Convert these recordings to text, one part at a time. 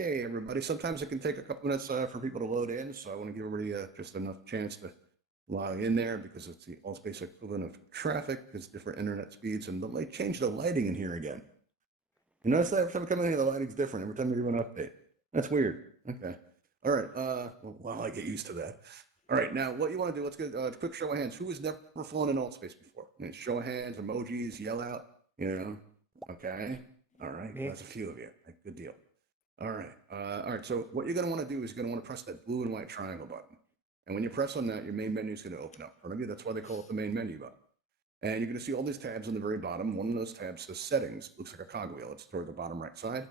Okay, everybody. Sometimes it can take a couple minutes for people to load in, so I want to give everybody just enough chance to log in there because it's the Altspace equivalent of traffic. It's different internet speeds, and they changed the lighting in here again. You notice that every time I come in here, the lighting's different every time you do an update. That's weird. Okay. All right. Well, I get used to that. All right. Now, what you want to do? Let's get a quick show of hands. Who has never flown in Altspace before? Show of hands, emojis, yell out. Okay. All right. That's a few of you. Good deal. All right. All right. So what you're going to want to do is you're going to want to press that blue and white triangle button. And when you press on that, your main menu is going to open up in front of you. That's why they call it the main menu button. And you're going to see all these tabs on the very bottom. One of those tabs says settings. Looks like a cogwheel. It's toward the bottom right side.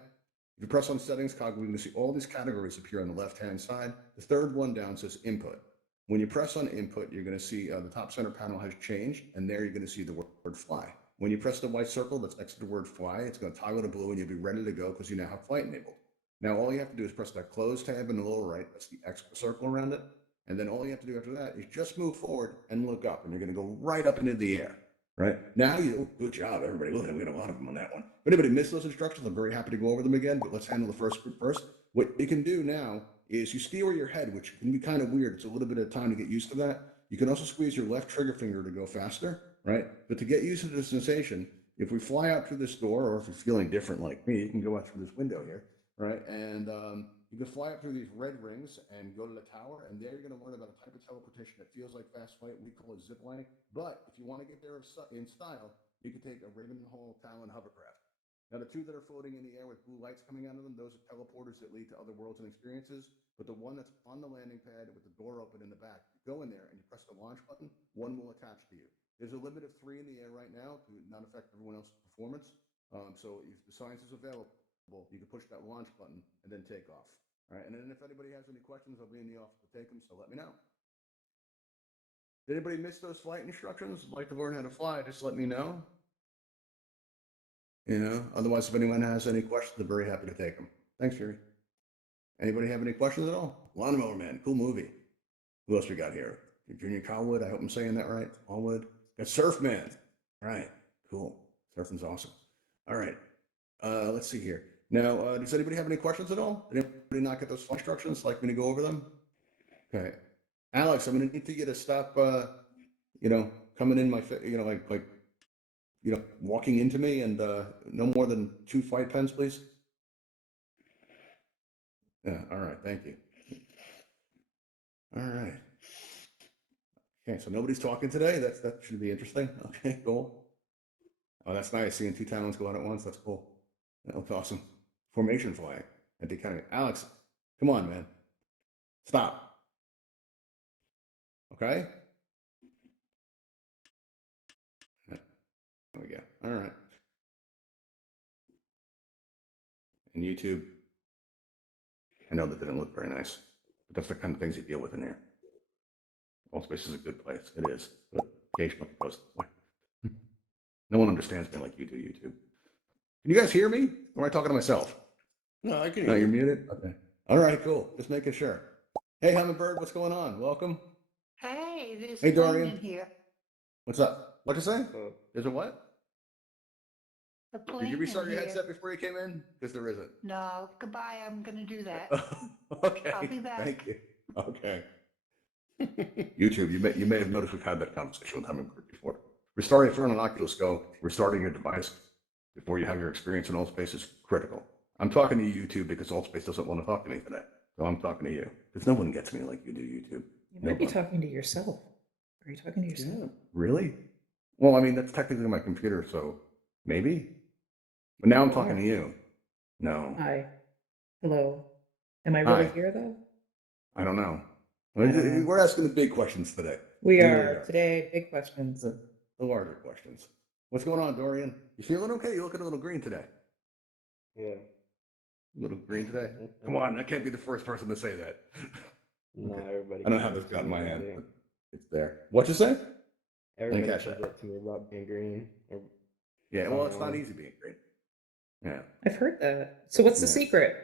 If you press on settings cogwheel, you're going to see all these categories appear on the left-hand side. The third one down says input. When you press on input, you're going to see the top center panel has changed. And there you're going to see the word fly. When you press the white circle that's next to the word fly, it's going to toggle to blue and you'll be ready to go because you now have flight enabled. Now, all you have to do is press that close tab in the lower right. That's the X circle around it. And then all you have to do after that is just move forward and look up. And you're going to go right up into the air. Right? Now, good job, everybody. Look, we got a lot of them on that one. If anybody missed those instructions, I'm very happy to go over them again. But let's handle the first group first. What you can do now is you steer your head, which can be kind of weird. It's a little bit of time to get used to that. You can also squeeze your left trigger finger to go faster. Right? But to get used to the sensation, if we fly out through this door, or if you're feeling different like me, you can go out through this window here. Right? And you can fly up through these red rings and go to the tower, and there you're going to learn about a type of teleportation that feels like fast flight. We call it zip line. But if you want to get there in style, you can take a Ravenhall hovercraft. Now, the two that are floating in the air with blue lights coming out of them, those are teleporters that lead to other worlds and experiences. But the one that's on the landing pad with the door open in the back, you go in there and you press the launch button, one will attach to you. There's a limit of 3 in the air right now to not affect everyone else's performance. So if the science is available, you can push that launch button and then take off. All right. And then if anybody has any questions, I'll be in the office to take them. So let me know. Did anybody miss those flight instructions? Like to learn how to fly, just let me know. Otherwise, if anyone has any questions, I'm very happy to take them. Thanks, Jerry. Anybody have any questions at all? Lawnmower Man, cool movie. Who else we got here? Junior Colwood, I hope I'm saying that right. Colwood. Got Surfman. All right, cool. Surfing's awesome. All right. Let's see here. Now, does anybody have any questions at all? Did anybody not get those flight instructions? Like me to go over them? Okay. Alex, I'm going to need to get to stop, coming in my, walking into me, and no more than 2 flight pens, please. Yeah. All right. Thank you. All right. Okay. So nobody's talking today. That should be interesting. Okay. Cool. Oh, that's nice. Seeing 2 talents go out at once. That's cool. That looks awesome. Formation flag at the academy. Alex, come on, man. Stop. Okay. There we go. All right. And YouTube, I know that didn't look very nice, but that's the kind of things you deal with in here. Altspace is a good place. It is. But occasionally it goes this way. No one understands me like you do, YouTube. Can you guys hear me? Or am I talking to myself? No, I can No, hear you're you. muted? Okay. All right, cool. Just making sure. Hey, Hummingbird, what's going on? Welcome. Hey, there's Hey, a plane Dorian. in here. What's up? What'd you say? Oh, Is it what? A Did you plane in restart your here. headset before you came in? Because there isn't. No, goodbye. I'm going to do that. Okay. I'll be back. Thank you. Okay. YouTube, you may have noticed we've had that conversation with Hummingbird before. Restarting for an Oculus Go, restarting your device before you have your experience in Altspace is critical. I'm talking to you, YouTube, because Altspace doesn't want to talk to me today. So I'm talking to you. Because no one gets me like you do, YouTube. You might be talking to yourself. Are you talking to yourself? Yeah. Really? Well, I mean, that's technically my computer, so maybe. But now I'm talking to you. No. Hi. Hello. Am I really Hi. here, though? I don't know. I don't know. We're asking the big questions today. We really are today. Big questions. The larger questions. What's going on, Dorian? You feeling okay? You looking a little green today. yeah. A little green today. Come on, I can't be the first person to say that. No, Okay. everybody. I don't have this gun in my hand, but it's there. What you say? Everybody catch says that. that to me about being green. Yeah, well, it's not easy being green. Yeah. I've heard that. So what's the secret?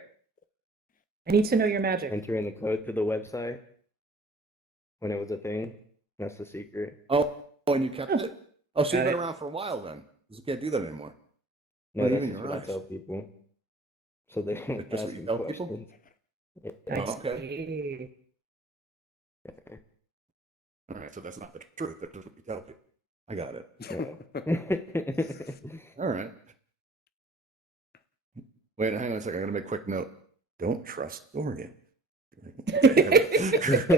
I need to know your magic. Entering the code to the website when it was a thing. That's the secret. Oh, and you kept it? Oh, so you've been Got it. around for a while then. 'Cause you can't do that anymore. No, What do you that's mean, just what your I eyes? tell people. so they don't That's ask what you me tell people? questions. I Oh, okay. see. All right, so that's not the truth. That's just what you tell people. I got it. Yeah. All right. Wait, hang on a second. I gotta make a quick note. Don't trust Dorian. Just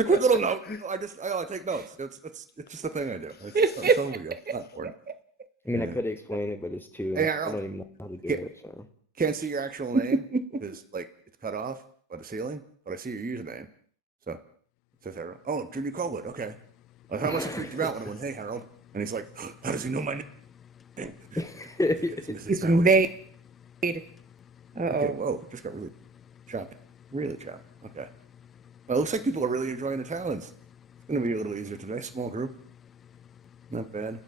a quick little note. I take notes. It's just a thing I do. It's just so real. Not important. I mean, I Yeah. could explain it, but it's too. Hey, I Harold. don't even know how to do Can't, it. So can't see your actual name because like it's cut off by the ceiling, but I see your username. So it says Harold. Oh, Jimmy Colwood. Okay. Like how much it freaked you out when I went, "Hey, Harold," and he's like, "How does he know my name?" He's made. Okay, Uh-oh. whoa, just got really choppy. Really choppy. Okay. Well, it looks like people are really enjoying the challenge. It's going to be a little easier today. Small group. Not bad.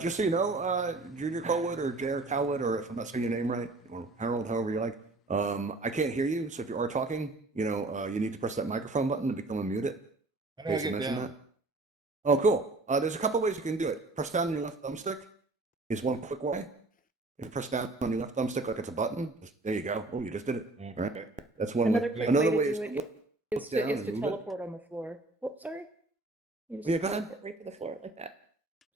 Just so you know, Junior Colwood or Jared Cowwood, or if I'm not saying your name right, or Harold, however you like, I can't hear you. So if you are talking, you need to press that microphone button to become unmuted. Casey mentioned that. Oh, cool. There's a couple ways you can do it. Press down on your left thumbstick is one quick way. If you press down on your left thumbstick like it's a button, there you go. Oh, you just did it. All right. That's one Another way. quick Another way way to is do to it look is down to, and move it. teleport on the floor. Oh, sorry. You just Yeah, go ahead. teleport right to the floor like that.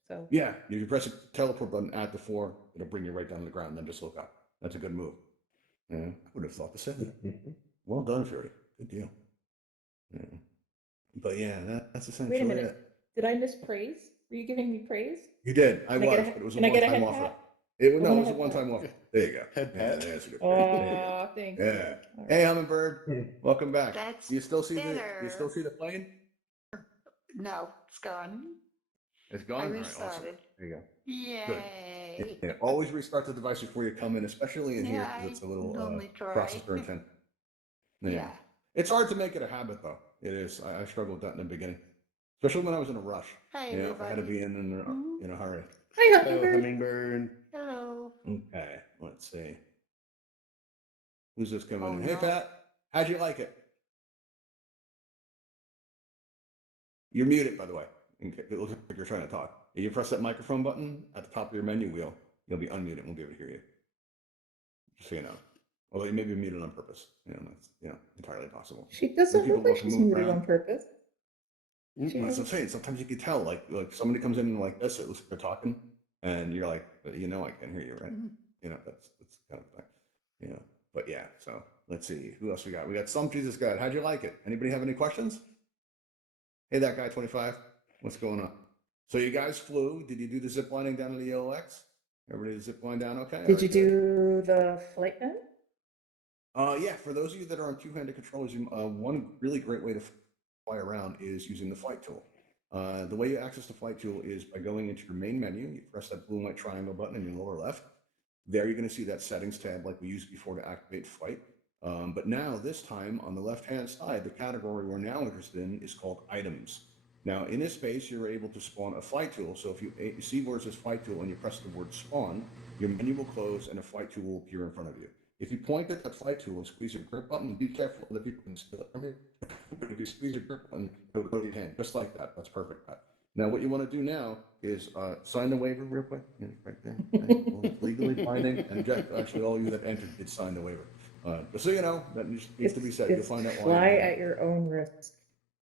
So Yeah, if you press the teleport button at the floor, it'll bring you right down to the ground and then just look up. That's a good move. Yeah, I would have thought the same. Well done, Fury. Good deal. Yeah. But yeah, that's essentially wait a minute. it. Did I miss praise? Were you giving me praise? You did. I Can I get was, a, but it was a can I get a one-time head offer. pat? It I no, it want a was a head one-time pat. offer. There you go. Head Yeah, pat. that's a good. There you go. Oh, thank Yeah. you. All Hey, right. Hummingbird. Welcome back. That's Do you still see the? Do you better. still see the plane? No, it's gone. It's I gone. All right, awesome. restarted. There you go. Yay. Yeah, always restart the device before you come in, especially in here Yeah, because it's a I little normally try. processor intense. Yeah. It's hard to make it a habit though. It is. I struggled with that in the beginning, especially when I was in a rush. Hi, If I had to everybody. be in a hurry. Hi, Hello, Hummingbird. hummingbird. Hello. Okay, let's see. Who's this coming Oh, in? Hey, no. Pat. How'd you like it? You're muted, by the way. It looks like you're trying to talk. If you press that microphone button at the top of your menu wheel, you'll be unmuted. We'll be able to hear you. Just so you know. Although you may be muted on purpose. That's entirely possible. She doesn't people look like love to she's move muted around. on purpose. That's what I'm saying. Sometimes you can tell, like somebody comes in like this, it looks like they're talking, and you're like, I can't hear you, right? That's kind of thing. But yeah, so let's see. Who else we got? We got Some Jesus God. How'd you like it? Anybody have any questions? Hey, that guy 25. What's going on? So you guys flew. Did you do the zip lining down to the ELX? Everybody zip line down okay? Did you do the flight pen? Yeah, for those of you that are on two-handed controllers, one really great way to fly around is using the flight tool. The way you access the flight tool is by going into your main menu. You press that blue and white triangle button in your lower left. There you're going to see that settings tab like we used before to activate flight. But now this time on the left-hand side, the category we're now interested in is called items. Now in this space, you're able to spawn a flight tool. So if you see where it says flight tool and you press the word spawn, your menu will close and a flight tool will appear in front of you. If you point at that flight tool and squeeze your grip button, be careful that people can steal it from you. But if you squeeze your grip button, it'll go to your hand, just like that. That's perfect. Now, what you want to do now is sign the waiver real quick. Right there. Okay. Well, it's legally binding. And Jack, actually, all of you that entered did sign the waiver. Just so you know, that needs to be said. You'll find that fly at your own risk.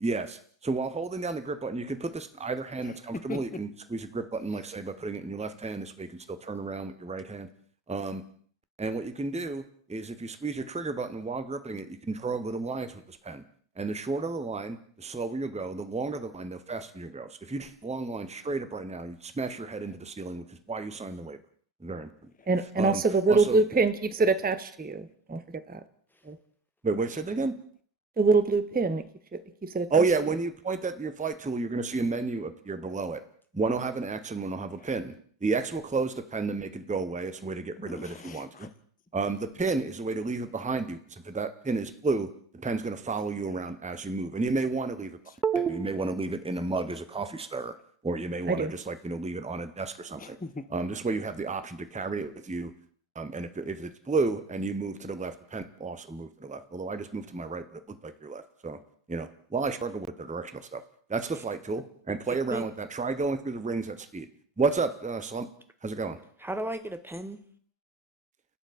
Yes. So while holding down the grip button, you can put this in either hand that's comfortable. You can squeeze a grip button, like say, by putting it in your left hand. This way you can still turn around with your right hand. And what you can do is if you squeeze your trigger button while gripping it, you can draw little lines with this pen. And the shorter the line, the slower you'll go. The longer the line, the faster you go. So if you draw a long line straight up right now, you smash your head into the ceiling, which is why you signed the waiver. Very important. And also the little blue pin keeps it attached to you. Don't forget that. Wait, say that again? The little blue pin, it keeps it attached. Oh yeah, when you point at your flight tool, you're going to see a menu appear below it. One will have an X and one will have a pin. The X will close the pen to make it go away. It's a way to get rid of it if you want to. The pin is a way to leave it behind you. So if that pin is blue, the pen's going to follow you around as you move. And you may want to leave it behind you. You may want to leave it in a mug as a coffee stirrer, or you may want to just leave it on a desk or something. This way you have the option to carry it with you. And if it's blue and you move to the left, the pen will also move to the left. Although I just moved to my right, but it looked like your left. So, while I struggle with the directional stuff, that's the flight tool. And play around with that. Try going through the rings at speed. What's up, Slump? How's it going? How do I get a pen?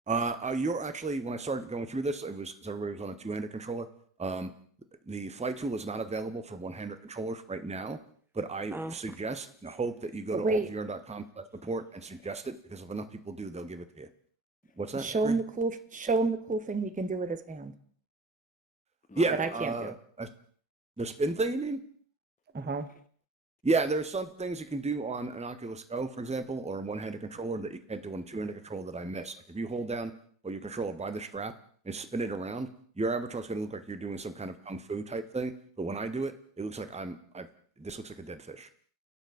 You're actually, when I started going through this, it was because everybody was on a two-handed controller. The flight tool is not available for one-handed controllers right now, but I Oh. suggest and hope that you go But to wait. altvr.com/support and suggest it, because if enough people do, they'll give it to you. What's that? Show him the cool thing he can do with his hand. Yeah, that I can't do. The spin thing, you mean? Uh-huh. Yeah, there's some things you can do on an Oculus Go, for example, or a one-handed controller that you can't do on a two-handed controller that I miss. Like if you hold down your controller by the strap and spin it around, your avatar is going to look like you're doing some kind of kung fu type thing. But when I do it, it looks like this looks like a dead fish.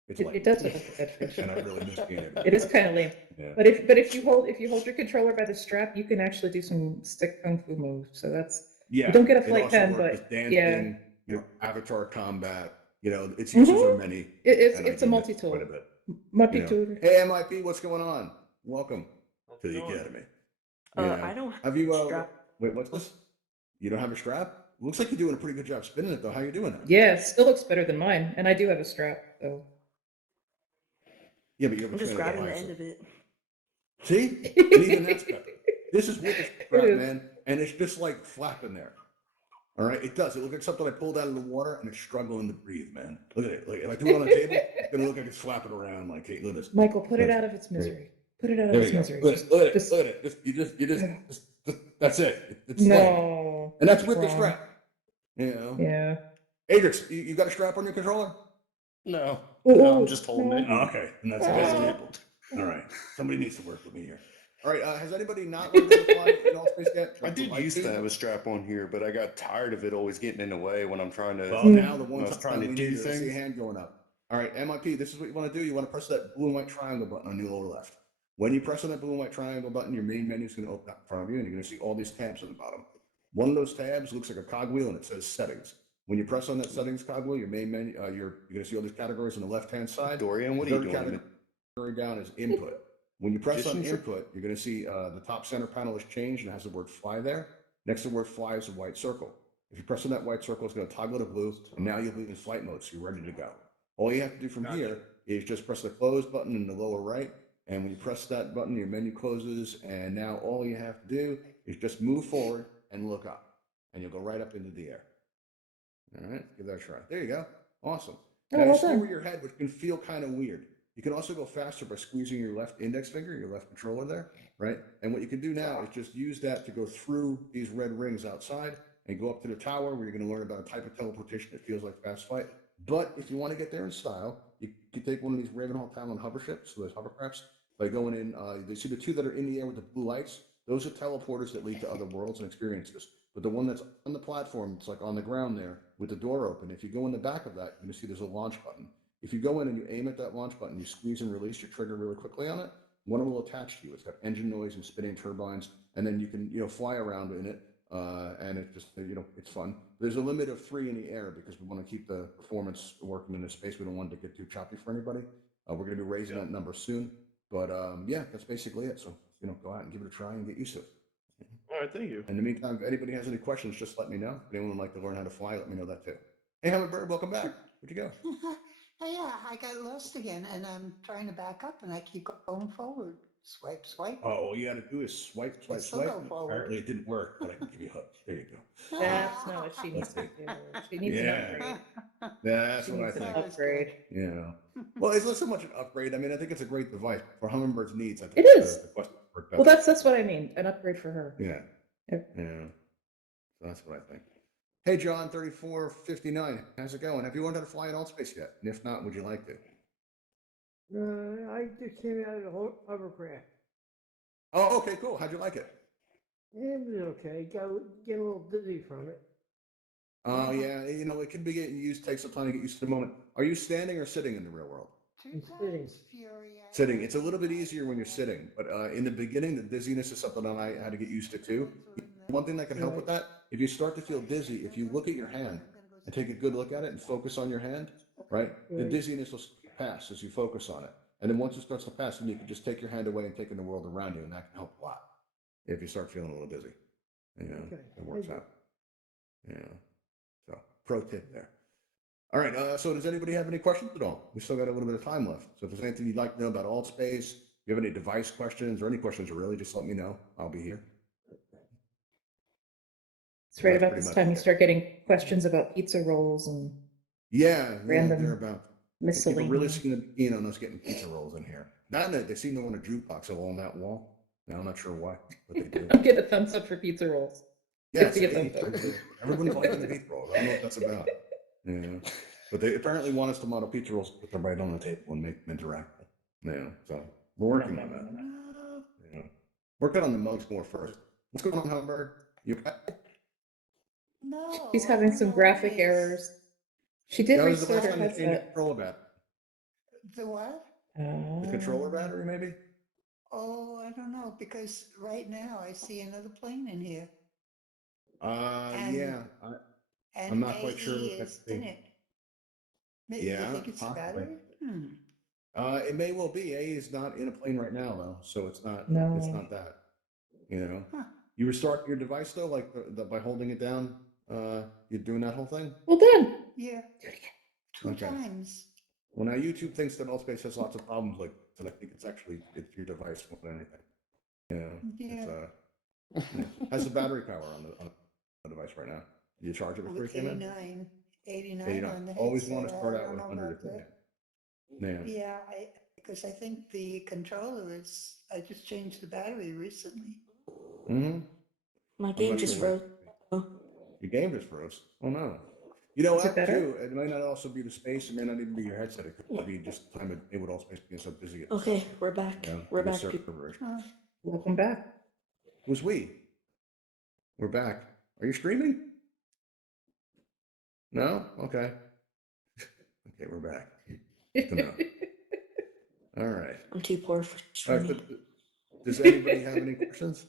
It's It does look like a dead fish. and I really miss being able to It do is kind of lame. Yeah. But if you hold your controller by the strap, you can actually do some stick kung fu moves. So that's Yeah. you don't get a it flight also pen, works but with dancing, yeah, avatar combat. Its uses are many. it's and I it's a do miss it multi-tool. quite a bit. Multi-tool. Hey, MIP, what's going on? Welcome How's to it the going? academy. I don't Have you strap. wait? What's this? You don't have a strap? Looks like you're doing a pretty good job spinning it, though. How you doing that? Yeah, it still looks better than mine, and I do have a strap. So Yeah, but you have a I'm just trainer grabbing the behind end you. of it. See, and even that's better. This is with the strap, is. man, and it's just like flapping there. All right, it does. It looks like something I pulled out of the water, and it's struggling to breathe, man. Look at it. Like if I do it on the table, it's gonna look like it's flapping around. Like, hey, look at this. Michael, put it Look. out of its misery. Put it out of There its you go. misery. Look at it. Look at it. Just- Look at it. That's it. It's lame. no. And that's with the wrong. strap. Yeah. Adrix, you got a strap on your controller? No, Ooh, no, ooh, I'm just holding no. it. Oh, okay, and that's Ah. it. All right, somebody needs to work with me here. All right, has anybody not learned how to fly in Altspace yet? I did used to have a strap on here, but I got tired of it always getting in the way when I'm trying to. Well, now the when I one was trying to we do need to see a things. hand going up. All right, MIP, this is what you want to do. You want to press that blue and white triangle button on your lower left. When you press on that blue and white triangle button, your main menu is going to open up in front of you, and you're going to see all these tabs on the bottom. One of those tabs looks like a cogwheel, and it says Settings. When you press on that Settings cogwheel, your main menu, you're going to see all these categories on the left-hand side. Dorian, what are you Third doing? category down is Input. When you press on Magician trick? Input, you're going to see the top center panel has changed and has the word Fly there. Next to the word Fly is a white circle. If you press on that white circle, it's going to toggle to blue, and now you'll be in flight mode, so you're ready to go. All you have to do from here is just press the close button in the lower right, and when you press that button, your menu closes, and now all you have to do is just move forward and look up, and you'll go right up into the air. All right, give that a try. There you go. Awesome. Oh, Now you well see done. where your head, which can feel kind of weird. You can also go faster by squeezing your left index finger, your left controller there, right? And what you can do now is just use that to go through these red rings outside and go up to the tower where you're going to learn about a type of teleportation that feels like fast flight. But if you want to get there in style, you can take one of these Ravenhall Talon hover ships, so those hovercrafts, by going in, they see the two that are in the air with the blue lights. Those are teleporters that lead to other worlds and experiences. But the one that's on the platform, it's like on the ground there with the door open. If you go in the back of that, you're going to see there's a launch button. If you go in and you aim at that launch button, you squeeze and release your trigger really quickly on it, one will attach to you. It's got engine noise and spinning turbines, and then you can fly around in it, and it just it's fun. There's a limit of 3 in the air because we want to keep the performance working in this space. We don't want it to get too choppy for anybody. We're going to be raising that number soon, but yeah, that's basically it. So go out and give it a try and get used to it. All right, thank you. In the meantime, if anybody has any questions, just let me know. If anyone would like to learn how to fly, let me know that too. Hey, Hummingbird, welcome back. Where'd you go? Yeah, I got lost again and I'm trying to back up and I keep going forward. Swipe, swipe. Oh, all you got to do is swipe, swipe, It's still swipe. go forward. Apparently, it didn't work, but I can give you a hug. There you go. That's not what she needs to do. She needs an upgrade. That's She what I needs an think. upgrade. Well, it's not so much an upgrade. I mean, I think it's a great device for Hummingbird's needs. I think It is. The Quest worked Well, better. that's what I mean. An upgrade for her. Yeah. Yep. Yeah. So that's what I think. Hey, John, 3459. How's it going? Have you learned how to fly in Altspace yet? And if not, would you like to? I just came out of the hovercraft. Oh, okay, cool. How'd you like it? It was okay. Get a little dizzy from it. Oh, yeah. It can be getting used, take some time to get used to the moment. Are you standing or sitting in the real world? I'm sitting. Sitting. It's a little bit easier when you're sitting, but in the beginning, the dizziness is something that I had to get used to too. One thing that can help with that, if you start to feel dizzy, if you look at your hand and take a good look at it and focus on your hand, right? The Right. dizziness will pass as you focus on it. And then once it starts to pass, then you can just take your hand away and take in the world around you, and that can help a lot if you start feeling a little dizzy. Okay. It works Thank out. Yeah. So, pro tip there. All right. So, does anybody have any questions at all? We still got a little bit of time left. So, if there's anything you'd like to know about Altspace, you have any device questions or any questions, really, just let me know. I'll be here. It's right That's about pretty this much time you it. start getting questions about pizza rolls and Yeah, Random thereabouts. And people really miscellaneous. seem to be keen on us getting pizza rolls in here. Not that they seem to want a jukebox along that wall. Now, I'm not sure why, but they do. I'm getting a thumbs up for pizza rolls. Yeah, Give me a see, thumbs up. everyone's liking the pizza rolls. I don't know what that's about. Yeah, but they apparently want us to model pizza rolls, put them right on the table and make them interactive. Yeah, so we're working on that. Yeah, working on the mugs more first. What's going on, Humberg? You okay? No, She's I having don't some know what graphic it is. errors. She did That was the restart last her time you changed the headset. controller battery. The what? The controller Ah. battery, maybe? Oh, I don't know, because right now I see another plane in here Yeah, and I'm not quite sure AE what is that in thing. it. Maybe you Yeah, think it's the possibly. battery? It may well be. A is not in a plane right now, though, so it's not No. that. You know, Huh. you restart your device though, like by holding it down. You're doing that whole thing. Well done. Yeah, Do it again. 2 Okay. times. Well, now YouTube thinks that Altspace has lots of problems like, but I think it's your device more than anything. You know, Yeah. How's the battery power on the device right now? You charge it before you came in? 89. 89 89. on the Always headset. want to start I out don't with know 100 about if you that. can. Yeah. Yeah, because I think the controller is, I just changed the battery recently. Mm-hmm. My I'm game not just sure froze. why. Your game just froze. Oh no. You know Is it what? better? Too. It might not also be the space. It may not even be your headset. It could be just the time it would all space being so busy. At Okay, we're back. Yeah. We're the back. server issue. Huh. Welcome back. Who's we? We're back. Are you streaming? No. Okay. Okay, we're back. Good to know. All right. I'm too poor for All right. streaming. Does anybody have any questions?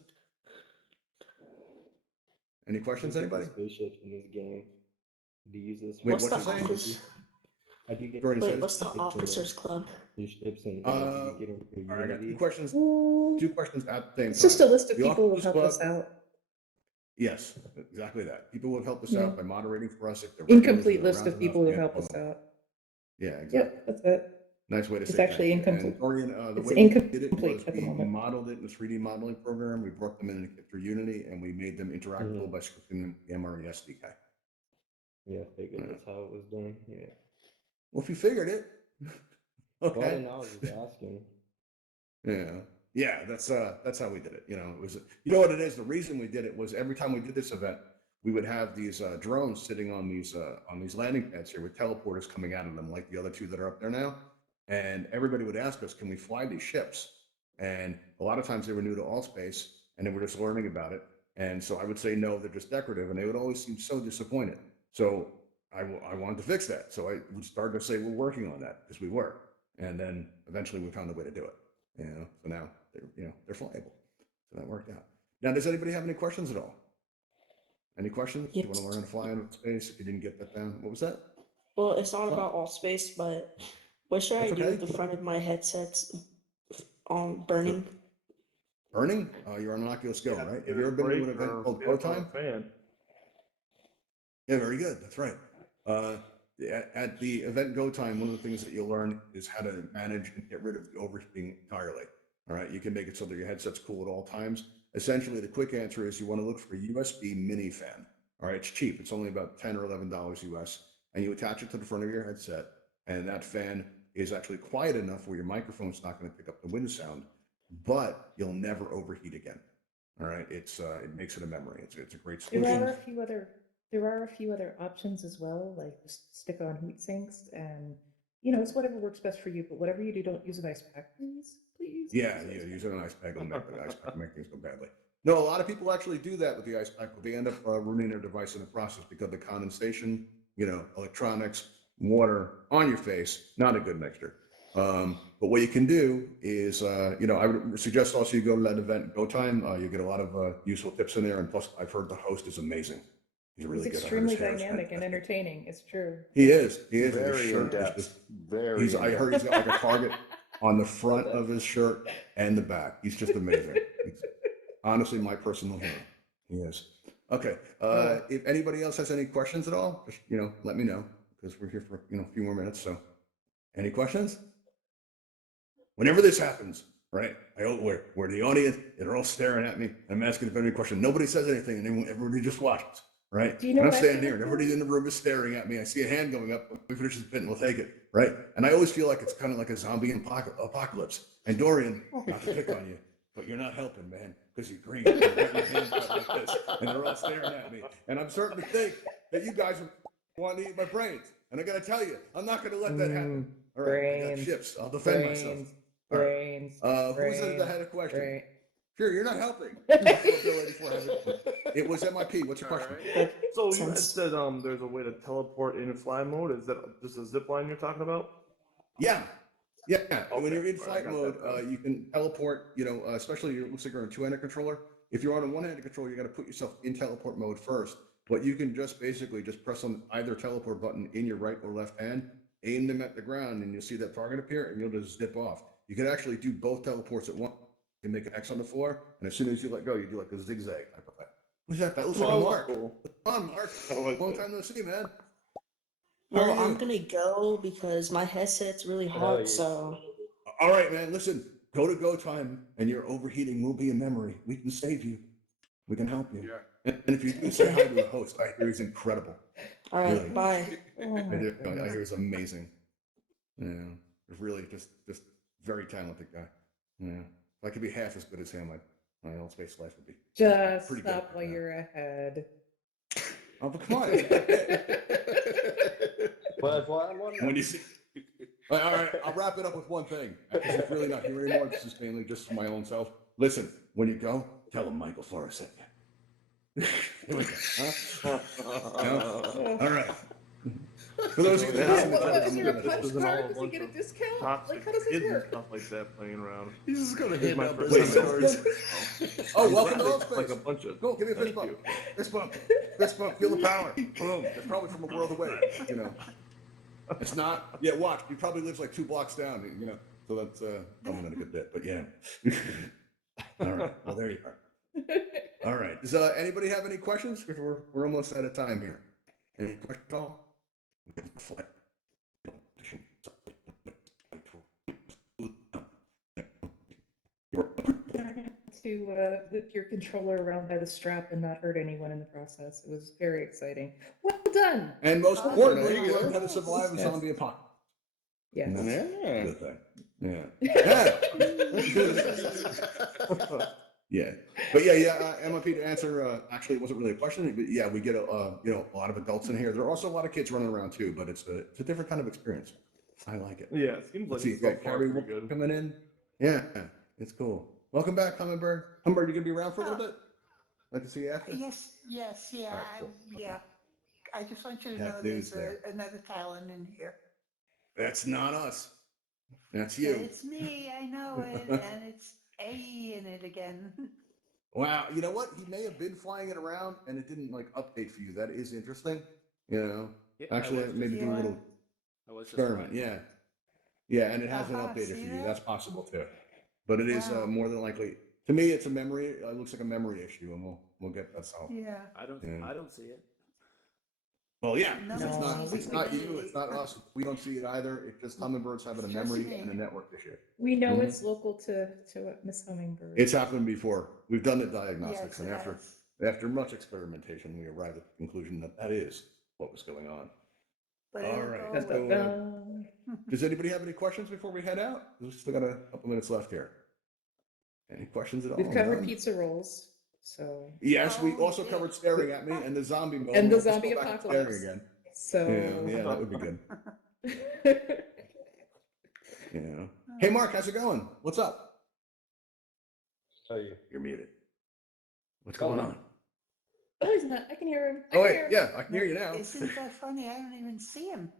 Any questions? You get the Anybody? spaceships in this game. Do you use this? Wait, What's what's the you saying? office? How do you get Jordan Wait, said. what's the officers club? your ships and do Uh, you get them through all right. I got two Unity? questions. Two questions at the same It's time. just a list of The people who Officers help Club. us out. Yes, exactly that. People would help us Yeah. out by moderating for us if they're regulars Incomplete or they're list around of enough. people who Yeah, help us out. yeah, exactly. Yep, that's it. Nice way to It's say actually thank you. incomplete. And Dorian, the It's way we did it incomplete was at the we moment. modeled it in the 3D modeling program. We brought them in through Unity and we made them interactable by scripting them the MRE SDK. Yeah, I figured that's how it was done. Yeah. Well, if you figured it, Well, okay. then I was just asking. Yeah, that's how we did it. You know, it was, you know what it is. The reason we did it was every time we did this event, we would have these drones sitting on these landing pads here with teleporters coming out of them, like the other two that are up there now. And everybody would ask us, "Can we fly these ships?" And a lot of times they were new to Altspace, and they were just learning about it. And so I would say, "No, they're just decorative," and they would always seem so disappointed. So I wanted to fix that. So I would start to say, "We're working on that," because we were. And then eventually we found a way to do it. You know, so now they're flyable. So that worked out. Now, does anybody have any questions at all? Any questions? You want to Yes. learn to fly in space if you didn't get that down? What was that? Well, it's not What? about Altspace, but what should That's I do okay. with the front of my headsets burning? Burning? You're on an Oculus Go, right? Have you ever been to an event called Go Go Time? fan. Yeah, very good. That's right. At the event Go Time, one of the things that you'll learn is how to manage and get rid of the overheating entirely. All right, you can make it so that your headset's cool at all times. Essentially, the quick answer is you want to look for a USB mini fan. All right, it's cheap. It's only about $10 or $11 US, and you attach it to the front of your headset, and that fan is actually quiet enough where your microphone's not going to pick up the wind sound, but you'll never overheat again. All right, it makes it a memory. It's a great There solution. are a few other options as well, like just stick on heat sinks and it's whatever works best for you, but whatever you do, don't use an ice pack, please. Please. Yeah, don't use yeah, ice use it on ice pack. It'll make the ice pack make things go badly. No, a lot of people actually do that with the ice pack, but they end up ruining their device in the process because of the condensation, electronics, water on your face, not a good mixture. But what you can do is, I would suggest also you go to that event, Go Time. You get a lot of useful tips in there, and plus, I've heard the host is amazing. He's really He's good. I heard his extremely hair is dynamic and fantastic. entertaining. It's true. He is. He is. And his Very in shirt is depth. just. Very. I heard he's got like a target on the front of his shirt and the back. He's just amazing. He's honestly my personal hero. He is. Okay. If anybody else has any questions at all, just let me know because we're here for a few more minutes. So, any questions? Whenever this happens, right? We're the audience, and they're all staring at me, and I'm asking if any question. Nobody says anything, and everybody just watches, right? Do you know And I'm what I standing think here, and of everybody in the room is staring at me. I see a hand going up. We finish this bit, and we'll take it, right? And I always feel like it's kind of like a zombie apocalypse. And Dorian, not to pick on you, but you're not helping, man, because you're green. You got your hands out like this, and they're all staring at me. And I'm starting to think that you guys want to eat my brains. And I got to tell you, I'm not going to let that happen. All right, I got brains, ships. I'll defend myself. brains, All right. brains. Who's brains, the head of question? brain. Sure, you're not helping. It was MIP. What's your question? That So you had sounds- said there's a way to teleport in fly mode. Is that just a zip line you're talking about? Yeah. Yeah. When Okay, you're in all right, I flight got mode, that down. you can teleport, especially it looks like you're on a two-handed controller. If you're on a one-handed controller, you got to put yourself in teleport mode first. But you can just basically just press on either teleport button in your right or left hand, aim them at the ground, and you'll see that target appear, and you'll just zip off. You can actually do both teleports at once. You can make an X on the floor, and as soon as you let go, you do like a zigzag type of thing. Who's that? That looks like a Mark. Come on, Mark. Long time no see, man. How Well, are I'm you? gonna go because my headset's really Hell hot, yeah. so All right, man. Listen, go to go time, and your overheating will be in memory. We can save you. We can help you. And if you do say hi to the host, I hear he's incredible. all right, Really? bye. Oh I my do. I goodness. hear he's amazing. Yeah, really, just very talented guy. Yeah, if I could be half as good as him, my Altspace life would be Just pretty good. stop while you're ahead. Oh, but come on. But well, I'm wondering. When you see. All right, I'll wrap it up with one thing. Because he's really not here anymore. This is mainly just for my own self. Listen, when you go, tell him Michael Forrest sent you. Here we go. Huh? No? All right. For those of you that Yeah. listen to What, is there a Telegram, This punch isn't card? all a Does he bunch get a of discount? toxic Like, how does it kids and work? stuff like that playing around. he's just going to This is hit my that first person. time Wait, oh, welcome to Like a Altspace. bunch of. Go, give me a fist Thank bump. you. Fist bump. Fist bump. Feel the power. Boom. It's probably from a world away, It's not. Yeah, watch. He probably lives like 2 blocks down, So that's probably not a good bit, but yeah. All right. Well, there you are. All right. Does anybody have any questions? Because we're almost out of time here. Any questions at all? To whip your controller around by the strap and not hurt anyone in the process. It was very exciting. Well done. And most Oh, importantly, yeah. you learned how to survive a Yes. zombie apocalypse. Yes. And that's Yeah. a good thing. Yeah. Yeah. But yeah. MLP, to answer, actually, it wasn't really a question, but yeah, we get a lot of adults in here. There are also a lot of kids running around too, but it's a different kind of experience. I like it. Yeah, it seems like Let's see, it's you so got far Carrie pretty good. coming in. Yeah, it's cool. Welcome back, Hummingbird. Hummingbird, you gonna be around for a little bit? Like to see you after? Yes, yeah, All right, cool. yeah. I just want you to Have know news there's another Talon in here. That's not us. That's you. It's me, I know it, and it's A in it again. Wow, you know what? He may have been flying it around and it didn't like update for you. That is interesting. Actually, maybe do a little experiment. Yeah. Yeah, and it hasn't Uh-huh, updated see for you. that? That's possible too. But it is Wow. more than likely. To me, it's a memory. It looks like a memory issue, and we'll get that solved. Yeah. I don't. Yeah. I don't see it. Well, yeah, No, it's not you, it's not us. We don't see it either. It's just Hummingbirds having a It's just memory me. and a network issue. We know Mhm. it's local to Miss Hummingbird. It's happened before. We've done the diagnostics, Yes, and it after has. much experimentation, we arrived at the conclusion that is what was going on. But All it'll right. go So, away. Does anybody have any questions before we head out? We've still got a couple minutes left here. Any questions at all? We've covered None? pizza rolls, so Yes, we Oh, also yeah. covered staring at me and the zombie mode. And the Let's go zombie back to apocalypse. staring again. so Yeah, that would be good. Yeah. Hey, Mark, how's it going? What's up? Tell you. You're muted. What's going on? Oh, he's not. I can hear him. I Oh can wait, hear him. yeah, I can hear you now. Isn't that funny? I don't even see him.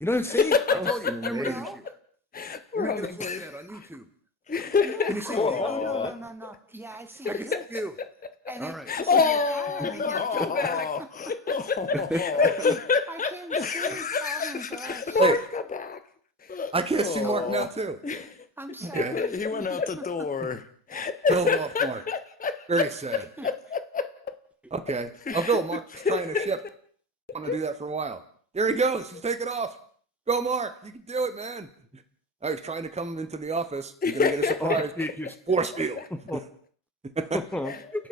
You don't see it? I told you. No. You're We're making a on video on YouTube. vacation. Can you see Oh, me? no. Yeah, I see I can you. see you. And All I right. see Oh, your camera. Mark, come back. I can't see. Oh my god. Mark, come back. I can't see Mark now too. I'm sorry. He went out the door. Go off, Mark. Very sad. Okay, I'll go. Mark's trying to ship. I want to do that for a while. Here he goes. He's taking off. Go, Mark. You can do it, man. I was trying to come into the office. You're gonna get a surprise. Force field.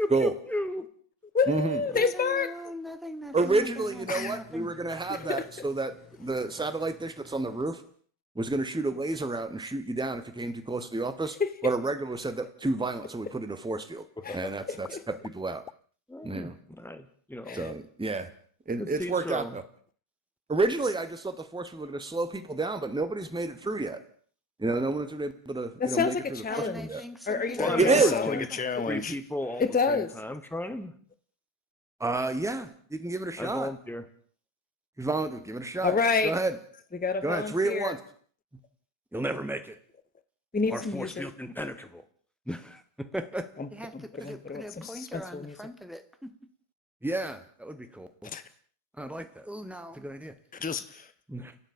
Cool. Mhm. There's Mark. Oh, nothing. Originally, you know what? We were gonna have that so that the satellite dish that's on the roof was gonna shoot a laser out and shoot you down if you came too close to the office. But a regular said that too violent, so we put it in a force field, and that's kept people out. Yeah. You know, So yeah, Good it's team worked out show. though. Originally, I just thought the force field was going to slow people down, but nobody's made it through yet. You know, no one's been able to. That sounds make like it a through the force challenge. field yet. Are you Well, talking It is. sounds like a three challenge. people all It at the same does. time trying. Yeah, you can give it a I shot. volunteer. You volunteer, give it a shot. All right. Go ahead. We got to Go ahead. 3 at volunteer. once. You'll never make it. We need Our some force music. field's impenetrable. You have to put a Some pointer on suspenseful the music. front of it. Yeah, that would be cool. I'd like that. Oh, no. That's a good idea. Just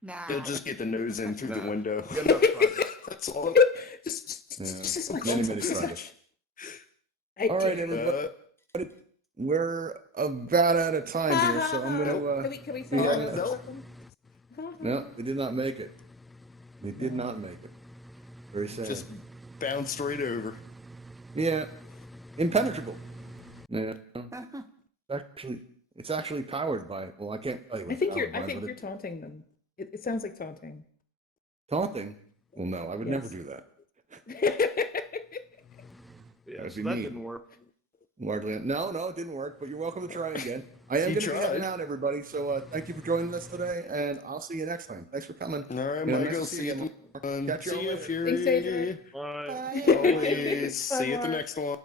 Nah. they'll just get the nose in through the Nah. window. Good enough project. That's all. Just Yeah. like Many just projects. I All right, did. everybody. We're about out of time here, so I'm going to. Can we yeah, follow those or no. something? No, they did not make it. They did not make it. Very sad. Just bounced right over. Yeah, impenetrable. Yeah, it's actually powered by. Well, I can't tell you. What I it's think powered by, you're but you're taunting them. It sounds like taunting. taunting. Well, no, I would never Yes. do that. Yeah, That'd so be that mean. didn't work. Largely, no, it didn't work. But you're welcome to try again. I am He going to be tried. heading out, everybody. So thank you for joining us today, and I'll see you next time. Thanks for coming. All right, Yeah, nice Michael. to see See you you. at the Catch you all See you, later. Fury. Thanks, Adrian. Bye. Bye. Always. See you at the Bye. next one.